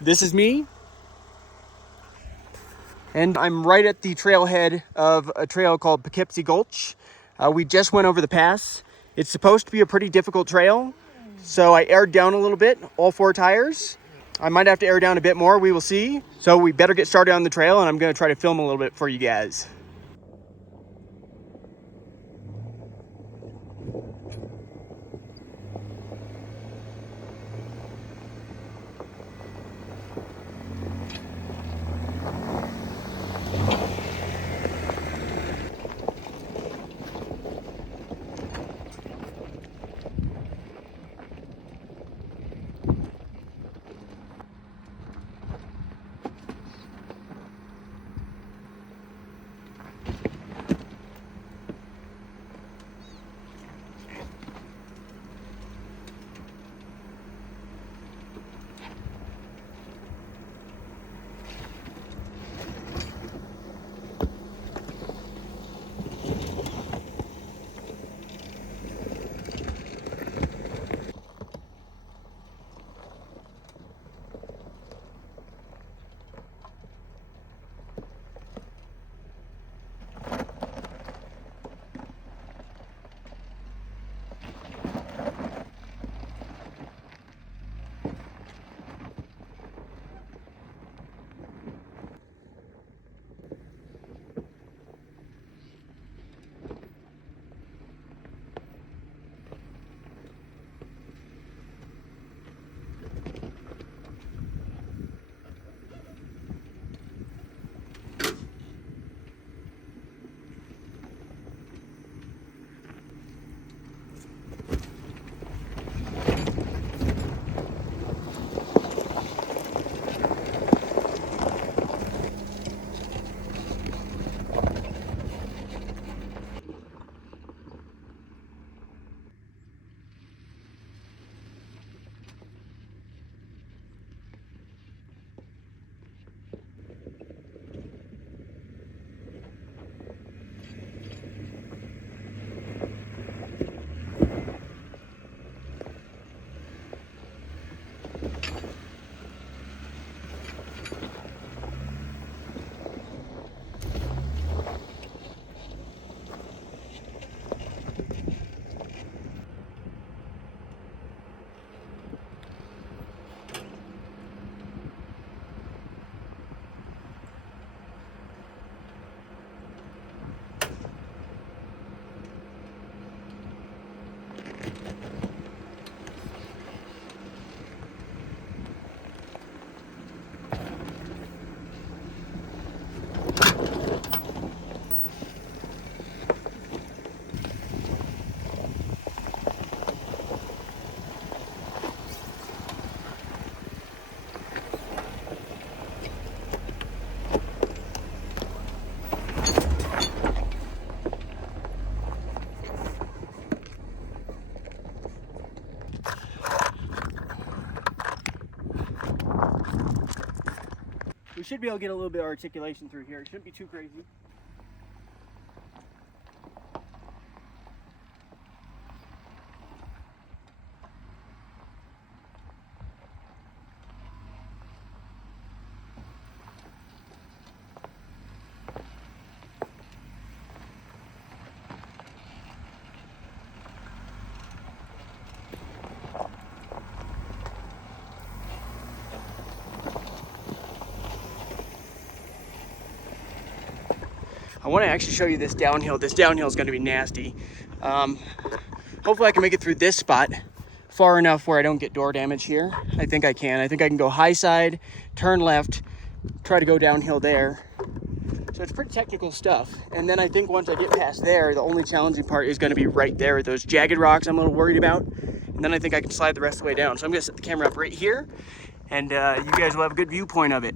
This is me, and I'm right at the trailhead of a trail called Poughkeepsie Gulch. We just went over the pass. It's supposed to be a pretty difficult trail, so I aired down a little bit, all 4 tires. I might have to air down a bit more, we will see. So we better get started on the trail, and I'm gonna try to film a little bit for you guys. We should be able to get a little bit of articulation through here. It shouldn't be too crazy. I want to actually show you this downhill. This downhill is going to be nasty. Hopefully I can make it through this spot far enough where I don't get door damage here. I think I can. I think I can go high side, turn left, try to go downhill there. So it's pretty technical stuff. And then I think once I get past there, the only challenging part is going to be right there. Those jagged rocks I'm a little worried about. And then I think I can slide the rest of the way down. So I'm going to set the camera up right here, and you guys will have a good viewpoint of it.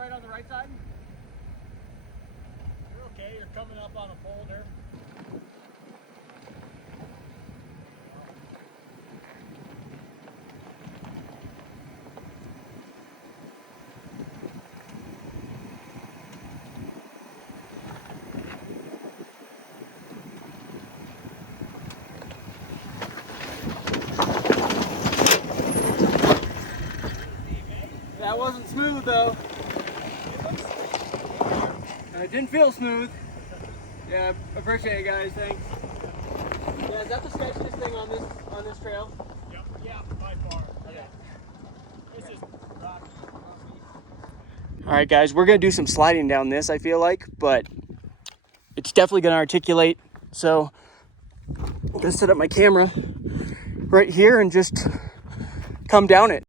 right on the right side? You're okay. You're coming up on a pole there. That wasn't smooth though. It didn't feel smooth. Yeah, appreciate it, guys. Thanks. Yeah, is that the sketchiest thing on this trail? Yep. Yeah, by far. Okay. Yeah. This is rocky. All right, guys, we're gonna do some sliding down this, I feel like, but it's definitely gonna articulate. So I'm gonna set up my camera right here and just come down it.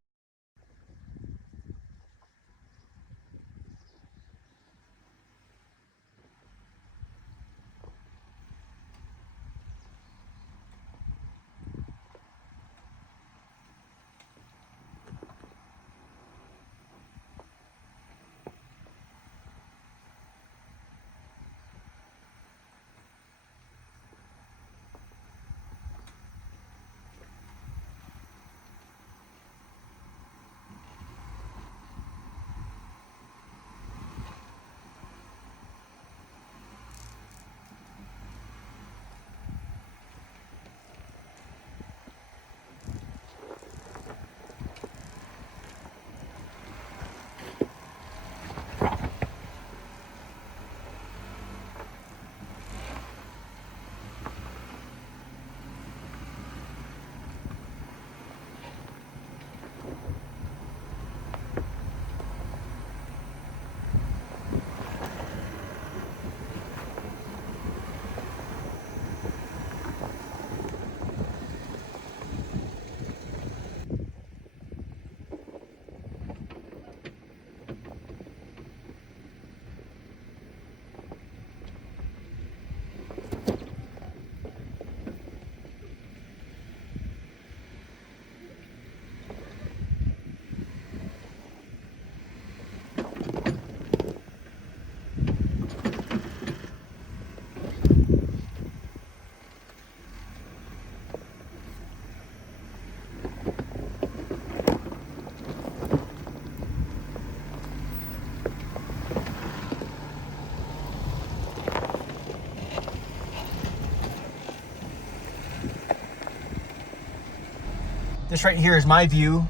This right here is my view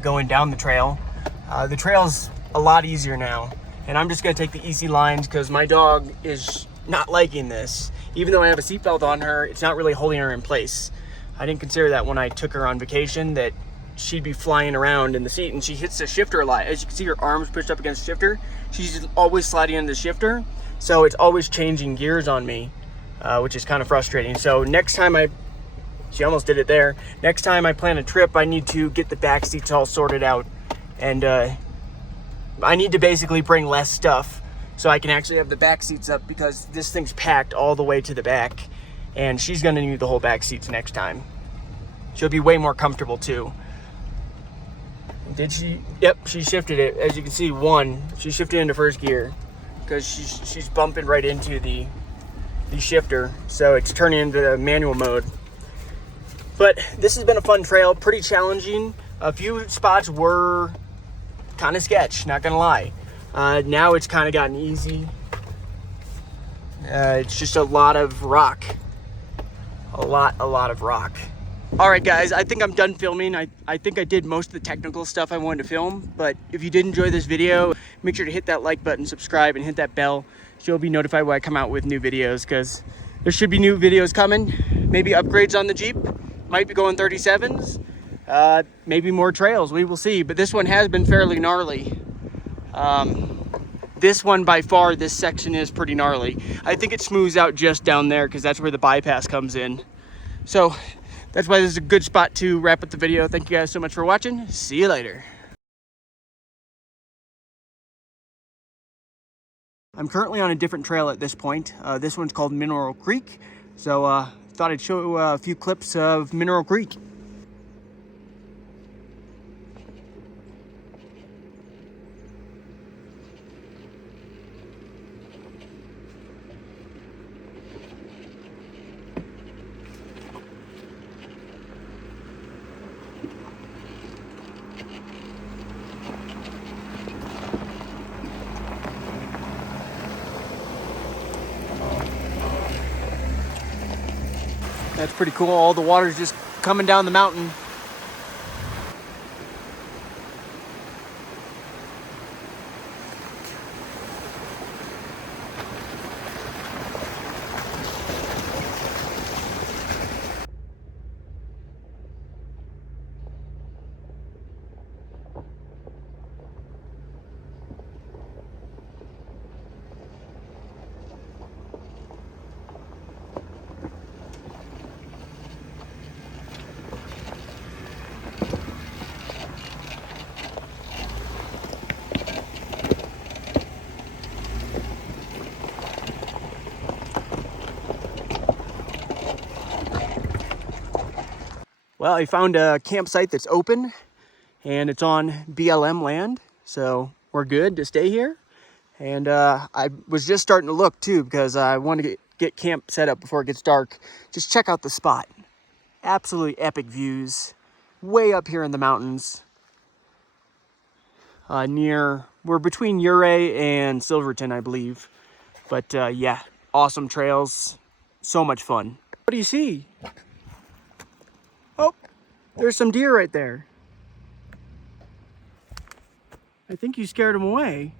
going down the trail. The trail's a lot easier now, and I'm just gonna take the easy lines because my dog is not liking this. Even though I have a seatbelt on her, it's not really holding her in place. I didn't consider that when I took her on vacation, that she'd be flying around in the seat, and she hits the shifter a lot. As you can see, her arms pushed up against the shifter. She's always sliding into the shifter, so it's always changing gears on me, which is kind of frustrating. So next time she almost did it there. Next time I plan a trip, I need to get the back seats all sorted out. And I need to basically bring less stuff so I can actually have the back seats up, because this thing's packed all the way to the back. And she's gonna need the whole back seats next time. She'll be way more comfortable too. Did she? Yep, she shifted it. As you can see, she shifted into first gear because she's bumping right into the shifter. So it's turning into the manual mode. But this has been a fun trail, pretty challenging. A few spots were kind of sketch, not gonna lie. Now it's kind of gotten easy. It's just a lot of rock. A lot of rock. All right, guys, I think I'm done filming. I think I did most of the technical stuff I wanted to film, but if you did enjoy this video, make sure to hit that like button, subscribe, and hit that bell so you'll be notified when I come out with new videos, because there should be new videos coming. Maybe upgrades on the Jeep. Might be going 37's, maybe more trails, we will see. But this one has been fairly gnarly. This one by far, this section is pretty gnarly. I think it smooths out just down there because that's where the bypass comes in. So that's why this is a good spot to wrap up the video. Thank you guys so much for watching. See you later. I'm currently on a different trail at this point. This one's called Mineral Creek. So thought I'd show a few clips of Mineral Creek. That's pretty cool. All the water's just coming down the mountain. Well, I found a campsite that's open and it's on BLM land, so we're good to stay here. And I was just starting to look too because I want to get camp set up before it gets dark. Just check out the spot. Absolutely epic views, way up here in the mountains. We're between Ouray and Silverton, I believe. But yeah, awesome trails, so much fun. What do you see? Oh, there's some deer right there. I think you scared them away.